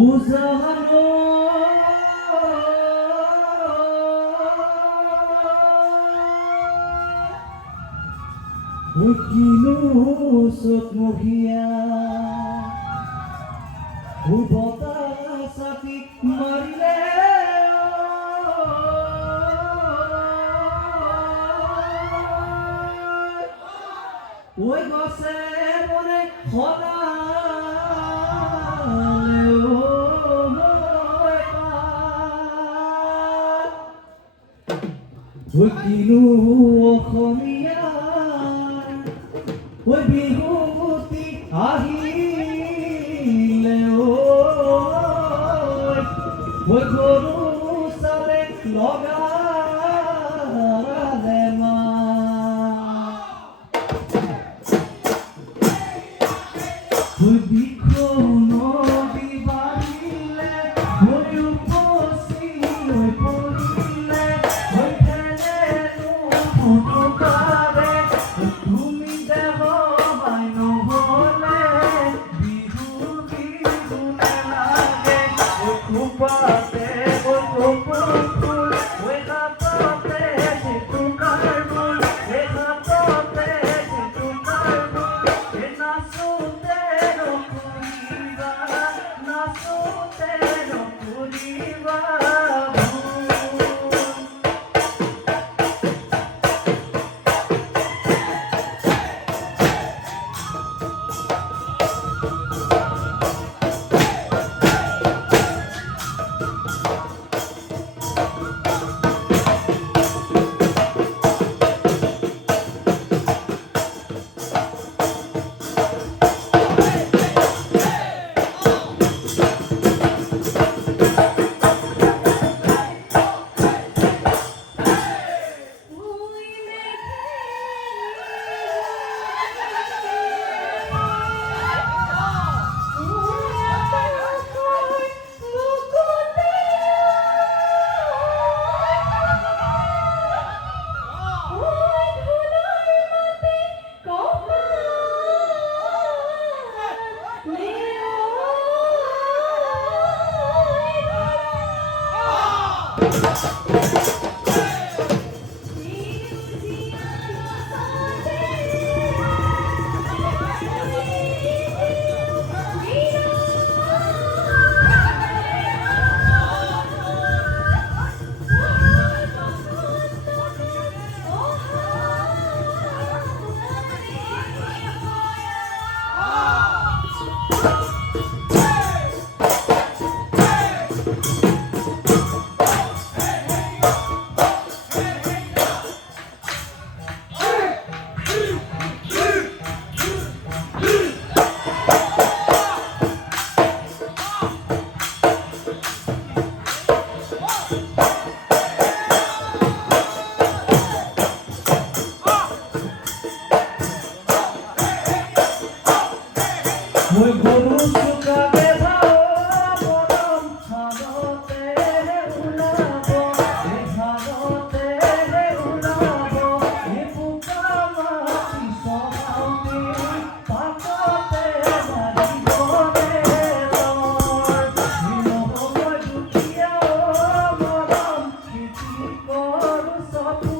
বুঝানো কিনো চোখ মহিয়া বতাহ চাপি মাৰিলে ঐ গছে মনে সদালে কিনো অসমীয়া ঐ বিহুতি আহিলে ঐ গৰু চালে লগালে মা ঐ বিখু নদী বাঢ়িলে ঐ উপচি ঐ পৰিলে ঐ খেলেনো ফুটুকাৰে তুমি দেৱ বাই নহ'লে বিহু বিহু নালাগে ঐ খোপাতে ঐ কপৌ ফুল ঐ হাততে জেতুকাৰ ফুল এই হাততে জেতুকাৰ ফুল এই নাচোতে নকৰিবা নাচোতে নকৰিবা ঐ গৰু চুকালে মৰম হালতে ওলাব এই হালতে ওলাব এই বোকা মাটি চহাওঁতে পাততে বাঢ়িব নহয় দুখীয়া মৰম খেতি কৰোঁ চকু